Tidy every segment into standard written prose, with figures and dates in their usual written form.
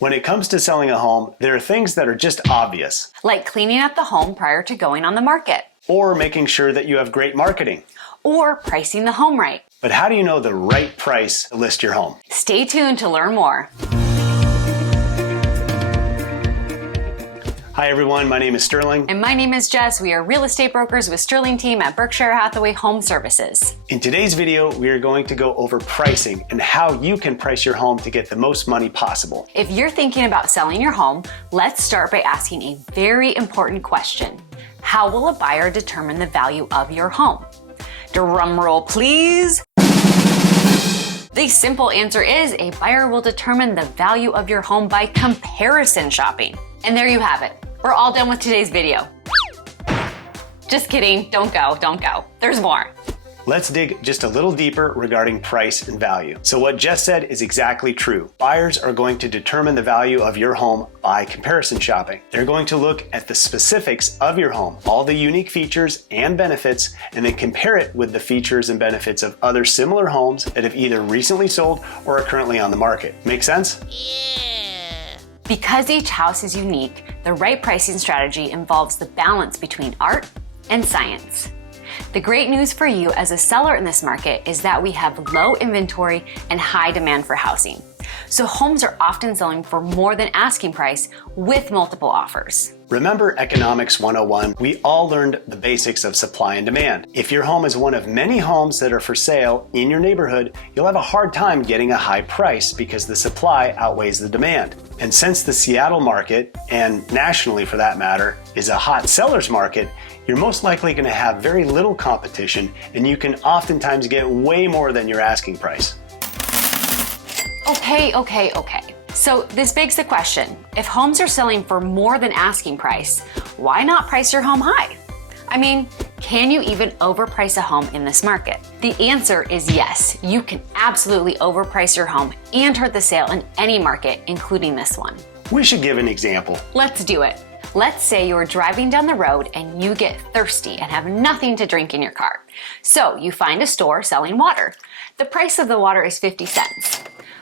When it comes to selling a home, there are things that are just obvious. Like cleaning up the home prior to going on the market. Or making sure that you have great marketing. Or pricing the home right. But how do you know the right price to list your home? Stay tuned to learn more. Hi everyone, my name is Sterling. And my name is Jess. We are real estate brokers with Sterling team at Berkshire Hathaway Home Services. In today's video, we are going to go over pricing and how you can price your home to get the most money possible. If you're thinking about selling your home, let's start by asking a very important question. How will a buyer determine the value of your home? Drum roll, please. The simple answer is a buyer will determine the value of your home by comparison shopping. And there you have it. We're all done with today's video. Just kidding, don't go. There's more. Let's dig just a little deeper regarding price and value. So what Jess said is exactly true. Buyers are going to determine the value of your home by comparison shopping. They're going to look at the specifics of your home, all the unique features and benefits, and then compare it with the features and benefits of other similar homes that have either recently sold or are currently on the market. Make sense? Because each house is unique, the right pricing strategy involves the balance between art and science. The great news for you as a seller in this market is that we have low inventory and high demand for housing. So homes are often selling for more than asking price with multiple offers. Remember Economics 101? We all learned the basics of supply and demand. If your home is one of many homes that are for sale in your neighborhood, you'll have a hard time getting a high price because the supply outweighs the demand. And since the Seattle market, and nationally for that matter, is a hot seller's market, you're most likely going to have very little competition, and you can oftentimes get way more than your asking price. Okay. So this begs the question, if homes are selling for more than asking price, why not price your home high? I mean, can you even overprice a home in this market? The answer is yes, you can absolutely overprice your home and hurt the sale in any market, including this one. We should give an example. Let's do it. Let's say you're driving down the road and you get thirsty and have nothing to drink in your car. So you find a store selling water. The price of the water is 50 cents.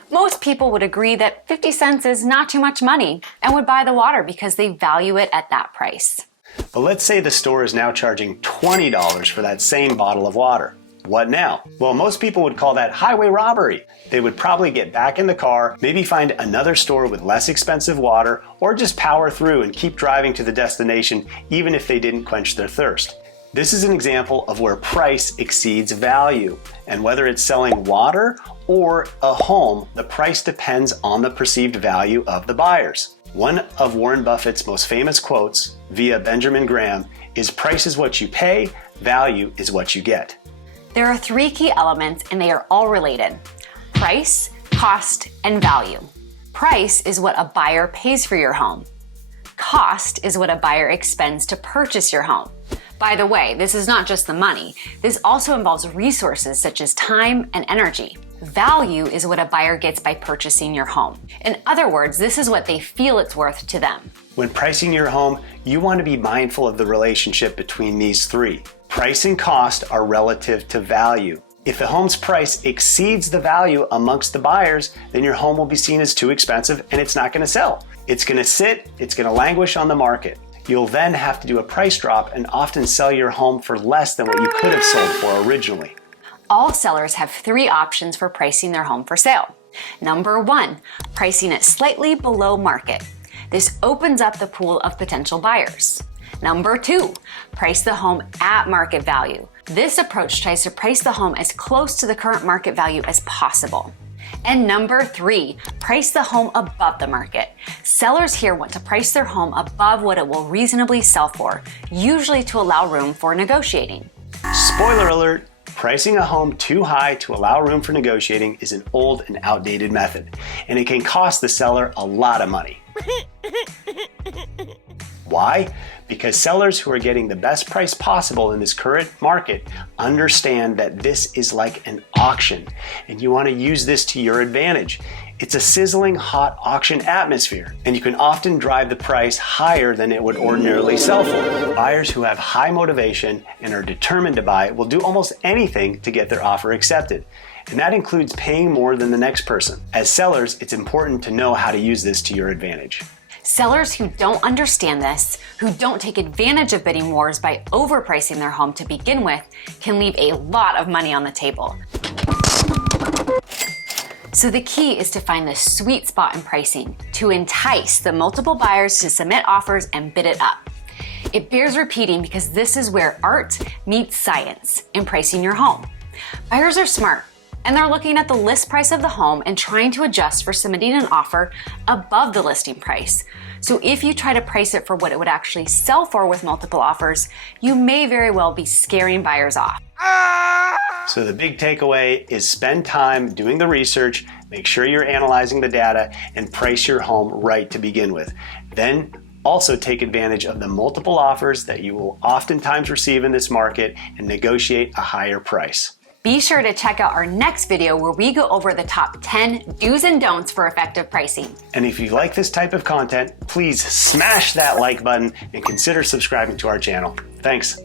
Most people would agree that 50 cents is not too much money and would buy the water because they value it at that price. But let's say the store is now charging $20 for that same bottle of water. What now? Well, most people would call that highway robbery. They would probably get back in the car, maybe find another store with less expensive water, or just power through and keep driving to the destination even if they didn't quench their thirst. This is an example of where price exceeds value. And whether it's selling water or a home, the price depends on the perceived value of the buyers. One of Warren Buffett's most famous quotes via Benjamin Graham is price is what you pay, value is what you get. There are three key elements and they are all related: price, cost, and value. Price is what a buyer pays for your home. Cost is what a buyer expends to purchase your home. By the way, this is not just the money. This also involves resources such as time and energy. Value is what a buyer gets by purchasing your home. In other words, this is what they feel it's worth to them. When pricing your home, you want to be mindful of the relationship between these three. Price and cost are relative to value. If the home's price exceeds the value amongst the buyers, then your home will be seen as too expensive and it's not going to sell. It's going to sit, it's going to languish on the market. You'll then have to do a price drop and often sell your home for less than what you could have sold for originally. All sellers have three options for pricing their home for sale. Number one, pricing it slightly below market. This opens up the pool of potential buyers. Number two, price the home at market value. This approach tries to price the home as close to the current market value as possible. And number three, price the home above the market. Sellers here want to price their home above what it will reasonably sell for, usually to allow room for negotiating. Spoiler alert, pricing a home too high to allow room for negotiating is an old and outdated method, and it can cost the seller a lot of money. Why? Because sellers who are getting the best price possible in this current market understand that this is like an auction, and you want to use this to your advantage. It's a sizzling hot auction atmosphere, and you can often drive the price higher than it would ordinarily sell for. Buyers who have high motivation and are determined to buy will do almost anything to get their offer accepted. and that includes paying more than the next person. As sellers, it's important to know how to use this to your advantage. Sellers who don't understand this, who don't take advantage of bidding wars by overpricing their home to begin with, can leave a lot of money on the table. So the key is to find the sweet spot in pricing to entice the multiple buyers to submit offers and bid it up. It bears repeating because this is where art meets science in pricing your home. Buyers are smart, and they're looking at the list price of the home and trying to adjust for submitting an offer above the listing price. So if you try to price it for what it would actually sell for with multiple offers, you may very well be scaring buyers off. So the big takeaway is spend time doing the research, make sure you're analyzing the data, and price your home right to begin with. Then also take advantage of the multiple offers that you will oftentimes receive in this market and negotiate a higher price. Be sure to check out our next video where we go over the top 10 do's and don'ts for effective pricing. And if you like this type of content, please smash that like button and consider subscribing to our channel. Thanks.